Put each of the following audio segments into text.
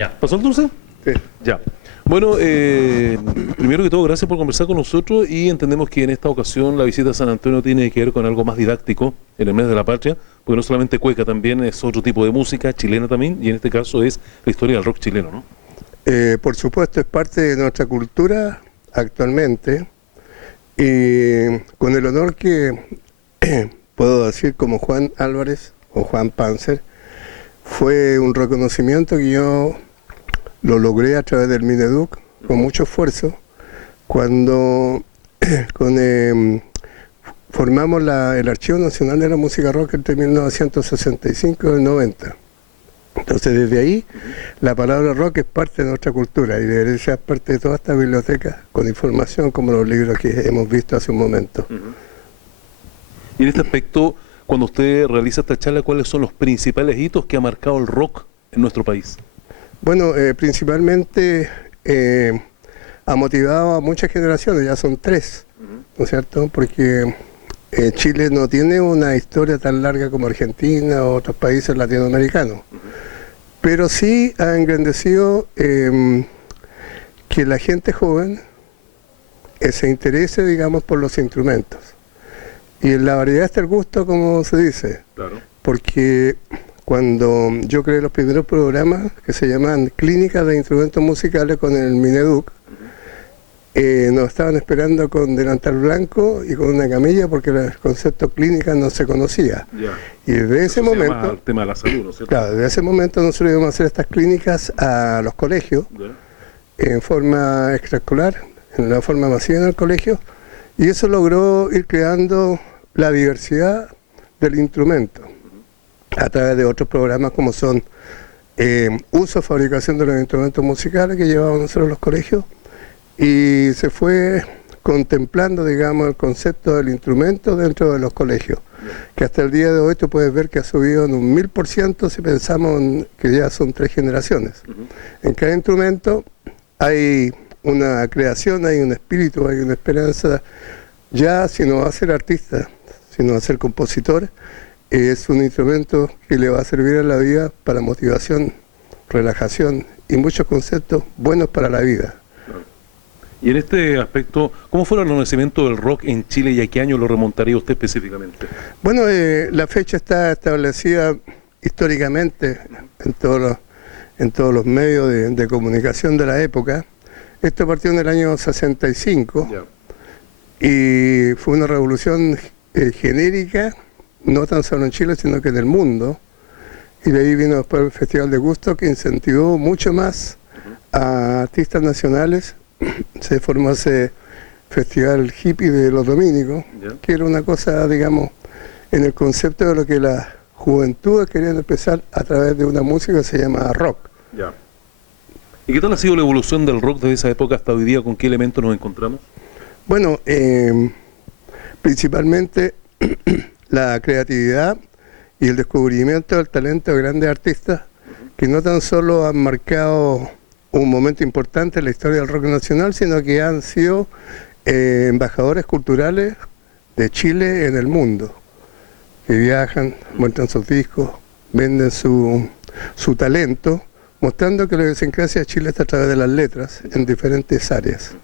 Ya. ¿Pasó el dulce? Sí. Ya. Bueno, primero que todo, gracias por conversar con nosotros y entendemos que en esta ocasión la visita a San Antonio tiene que ver con algo más didáctico en el mes de la patria, porque no solamente cueca, también es otro tipo de música, chilena también, y en este caso es la historia del rock chileno, ¿no? Por supuesto, es parte de nuestra cultura actualmente y con el honor que puedo decir como Juan Álvarez o Juan Panzer, fue un reconocimiento que yo lo logré a través del Mineduc con mucho esfuerzo cuando formamos el Archivo Nacional de la Música Rock entre 1965 y el 90. Entonces desde ahí la palabra rock es parte de nuestra cultura y debería ser parte de toda esta biblioteca con información como los libros que hemos visto hace un momento. Y en este aspecto, cuando usted realiza esta charla, ¿cuáles son los principales hitos que ha marcado el rock en nuestro país? Bueno, principalmente ha motivado a muchas generaciones, ya son 3, ¿no es cierto? Porque Chile no tiene una historia tan larga como Argentina o otros países latinoamericanos, pero sí ha engrandecido que la gente joven se interese, digamos, por los instrumentos. Y en la variedad está el gusto, como se dice, Claro. porque cuando yo creé los primeros programas que se llaman Clínicas de Instrumentos Musicales con el Mineduc, nos estaban esperando con delantal blanco y con una camilla porque el concepto clínica no se conocía. Ya. Y desde ese Eso se llama momento, el tema de la salud, ¿no es cierto? claro, desde ese momento nosotros íbamos a hacer estas clínicas a los colegios Ya. en forma extraescolar, en la forma masiva en el colegio, y eso logró ir creando la diversidad del instrumento a través de otros programas como son uso, fabricación de los instrumentos musicales que llevábamos nosotros a los colegios, y se fue contemplando, digamos, el concepto del instrumento dentro de los colegios, que hasta el día de hoy tú puedes ver que ha subido en un 1000% si pensamos que ya son 3 generaciones. En cada instrumento hay una creación, hay un espíritu, hay una esperanza. Ya si no va a ser artista, si no va a ser compositor, es un instrumento que le va a servir a la vida para motivación, relajación y muchos conceptos buenos para la vida. Y en este aspecto, ¿cómo fue el renacimiento del rock en Chile y a qué año lo remontaría usted específicamente? Bueno, la fecha está establecida históricamente en todos los medios de comunicación de la época. Esto partió en el año 65 Ya. y fue una revolución genérica, no tan solo en Chile, sino que en el mundo. Y de ahí vino después el Festival de Gusto, que incentivó mucho más a artistas nacionales. Se formó ese festival hippie de los dominicos, que era una cosa, digamos, en el concepto de lo que las juventudes querían empezar a través de una música que se llama rock. Ya. ¿Y qué tal ha sido la evolución del rock desde esa época hasta hoy día? ¿Con qué elementos nos encontramos? Bueno, principalmente la creatividad y el descubrimiento del talento de grandes artistas que no tan solo han marcado un momento importante en la historia del rock nacional, sino que han sido embajadores culturales de Chile en el mundo, que viajan, muestran sus discos, venden su talento, mostrando que la idiosincrasia de Chile está a través de las letras en diferentes áreas.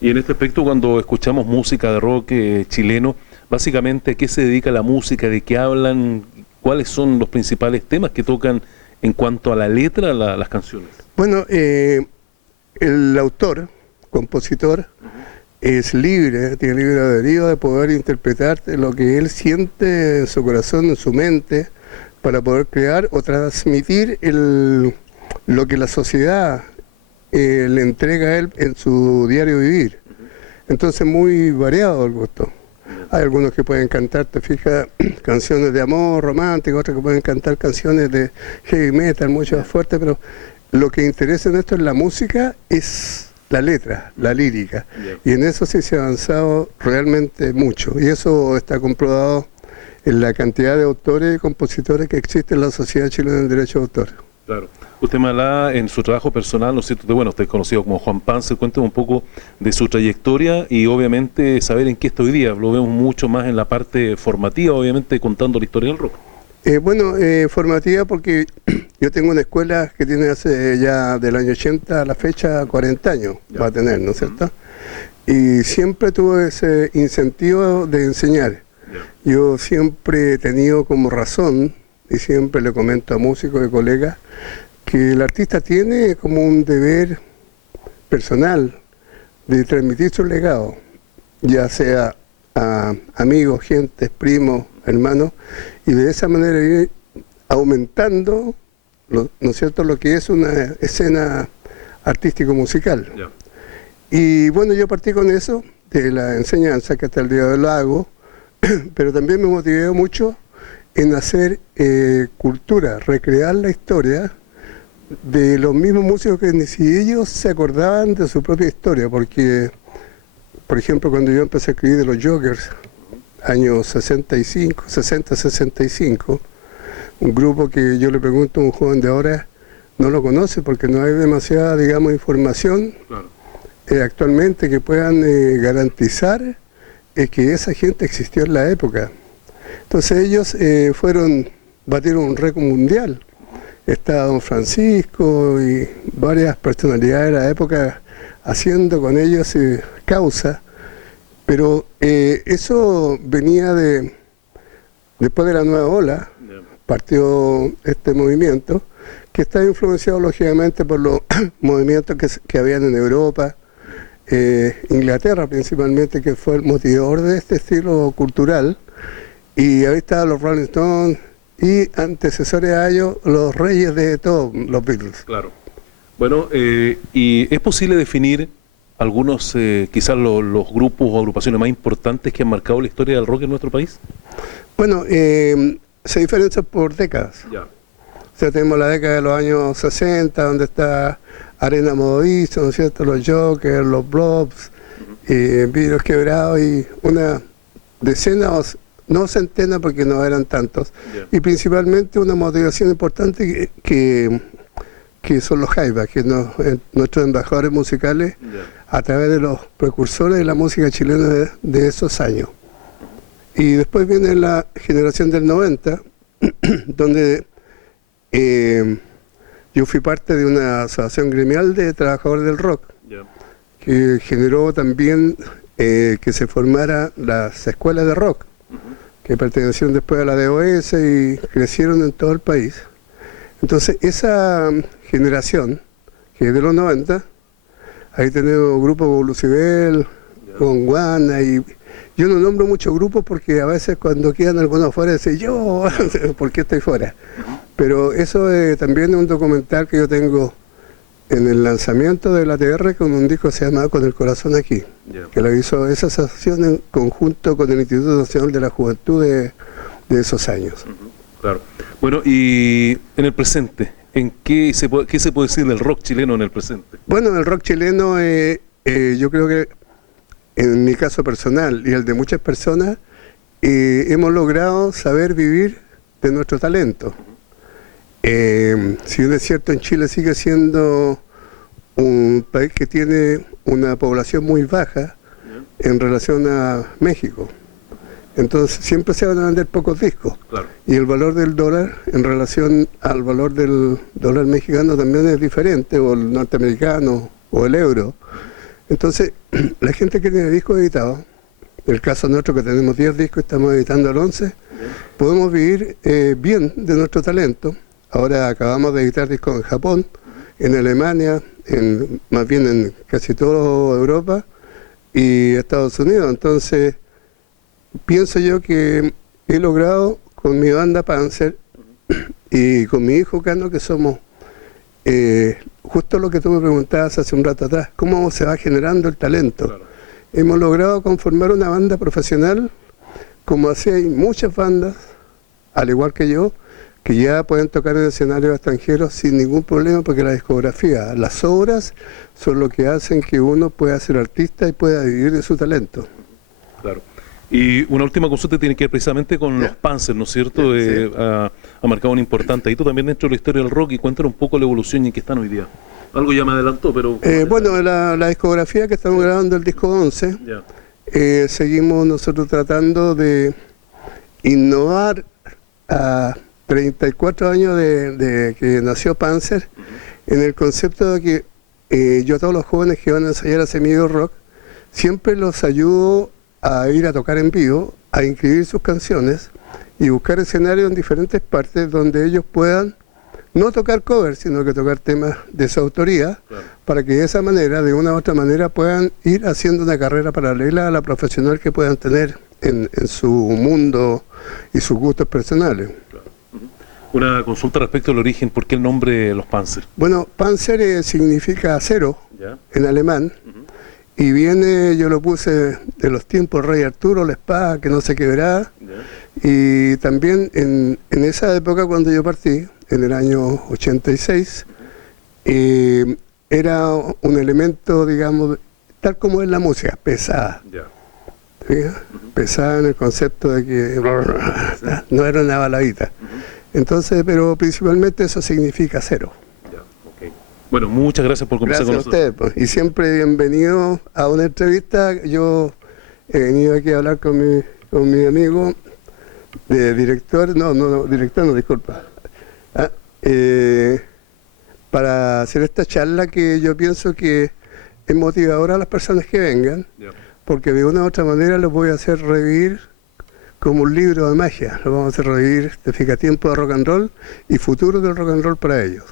Y en este aspecto, cuando escuchamos música de rock chileno, básicamente, ¿a qué se dedica la música? ¿De qué hablan? ¿Cuáles son los principales temas que tocan en cuanto a la letra, las canciones? Bueno, el autor, compositor, es libre, tiene libre albedrío de poder interpretar lo que él siente en su corazón, en su mente, para poder crear o transmitir lo que la sociedad le entrega a él en su diario vivir. Entonces muy variado el gusto. Hay algunos que pueden cantar, te fijas, canciones de amor romántico, otros que pueden cantar canciones de heavy metal, mucho más fuerte, pero lo que interesa en esto es la música, es la letra, la lírica. Y en eso sí se ha avanzado realmente mucho. Y eso está comprobado en la cantidad de autores y compositores que existe en la Sociedad Chilena del Derecho de Autor. Claro. Usted me hablaba en su trabajo personal, ¿no es cierto? Bueno, usted es conocido como Juan Panzer, cuénteme un poco de su trayectoria y obviamente saber en qué está hoy día. Lo vemos mucho más en la parte formativa, obviamente contando la historia del rock. Formativa porque yo tengo una escuela que tiene hace ya del año 80 a la fecha 40 años, va a tener, ¿no es cierto? Y siempre tuve ese incentivo de enseñar. Yo siempre he tenido como razón, y siempre le comento a músicos y colegas, que el artista tiene como un deber personal de transmitir su legado, ya sea a amigos, gentes, primos, hermanos, y de esa manera ir aumentando, ¿no es cierto?, lo que es una escena artístico-musical. Y bueno, yo partí con eso, de la enseñanza, que hasta el día de hoy lo hago, pero también me motivé mucho en hacer cultura, recrear la historia de los mismos músicos que ni si ellos se acordaban de su propia historia, porque, por ejemplo, cuando yo empecé a escribir de los Jokers, años 65, 60-65, un grupo que yo le pregunto a un joven de ahora, no lo conoce porque no hay demasiada, digamos, información actualmente que puedan garantizar que esa gente existió en la época. Entonces ellos batieron un récord mundial. Estaba Don Francisco y varias personalidades de la época haciendo con ellos causa, pero eso venía después de la nueva ola, partió este movimiento, que está influenciado lógicamente por los movimientos que habían en Europa, Inglaterra principalmente, que fue el motivador de este estilo cultural, y ahí estaban los Rolling Stones, y antecesores a ellos, los reyes de todos los Beatles. Claro. Bueno, ¿y es posible definir algunos, quizás los grupos o agrupaciones más importantes que han marcado la historia del rock en nuestro país? Bueno, se diferencian por décadas. Ya. O sea, tenemos la década de los años 60, donde está Arena Movedizo, ¿no es cierto?, los Jokers, los Blobs, Vidrios Quebrados, y una decena, no centena porque no eran tantos, y principalmente una motivación importante que son los jaivas, que nuestros embajadores musicales, a través de los precursores de la música chilena de esos años. Y después viene la generación del 90, donde yo fui parte de una asociación gremial de trabajadores del rock, que generó también que se formara las escuelas de rock, que pertenecieron después a la DOS y crecieron en todo el país. Entonces, esa generación, que es de los 90, ahí tenemos grupos como Lucibel, con Guana, y yo no nombro muchos grupos porque a veces cuando quedan algunos fuera dicen yo, ¿por qué estoy fuera? Pero eso también es un documental que yo tengo en el lanzamiento de la TR con un disco que se llama Con el Corazón Aquí, que lo hizo esa asociación en conjunto con el Instituto Nacional de la Juventud de esos años. Claro. Bueno, y en el presente, ¿qué se puede decir del rock chileno en el presente? Bueno, el rock chileno, yo creo que en mi caso personal y el de muchas personas, hemos logrado saber vivir de nuestro talento. Si bien es cierto, en Chile sigue siendo un país que tiene una población muy baja en relación a México. Entonces siempre se van a vender pocos discos. Claro. Y el valor del dólar en relación al valor del dólar mexicano también es diferente, o el norteamericano, o el euro. Entonces, la gente que tiene discos editados, en el caso nuestro que tenemos 10 discos, estamos editando el 11, podemos vivir bien de nuestro talento. Ahora acabamos de editar discos en Japón, en Alemania, más bien en casi toda Europa y Estados Unidos. Entonces, pienso yo que he logrado con mi banda Panzer y con mi hijo Cano, que somos justo lo que tú me preguntabas hace un rato atrás, cómo se va generando el talento. Claro. Hemos logrado conformar una banda profesional, como así hay muchas bandas, al igual que yo, que ya pueden tocar en escenarios extranjeros sin ningún problema, porque la discografía, las obras, son lo que hacen que uno pueda ser artista y pueda vivir de su talento. Claro. Y una última consulta tiene que ver precisamente con los Panzer, ¿no es cierto? Sí. Ha marcado un importante ahí. Tú también dentro de la historia del rock, y cuéntanos un poco la evolución y en qué están hoy día. Algo ya me adelantó, pero... bueno, la discografía que estamos grabando, el disco 11, seguimos nosotros tratando de innovar 34 años de que nació Panzer, en el concepto de que yo a todos los jóvenes que van a ensayar a Semillero Rock, siempre los ayudo a ir a tocar en vivo, a inscribir sus canciones y buscar escenarios en diferentes partes donde ellos puedan no tocar covers, sino que tocar temas de su autoría, claro, para que de esa manera, de una u otra manera, puedan ir haciendo una carrera paralela a la profesional que puedan tener en su mundo y sus gustos personales. Claro. Una consulta respecto al origen, ¿por qué el nombre Los Panzer? Bueno, Panzer significa acero, ¿ya?, en alemán, y viene, yo lo puse de los tiempos Rey Arturo, la espada que no se quebraba, y también en esa época cuando yo partí, en el año 86, era un elemento, digamos, tal como es la música, pesada. ¿Sí? Pesada en el concepto de que no era una baladita. Entonces, pero principalmente eso significa acero. Bueno, muchas gracias por conversar con nosotros. Gracias a ustedes, y siempre bienvenido a una entrevista. Yo he venido aquí a hablar con mi amigo, director, director no, disculpa. Para hacer esta charla que yo pienso que es motivadora a las personas que vengan, porque de una u otra manera los voy a hacer revivir como un libro de magia. Lo vamos a hacer revivir, tiempo de rock and roll y futuro del rock and roll para ellos.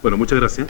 Bueno, muchas gracias.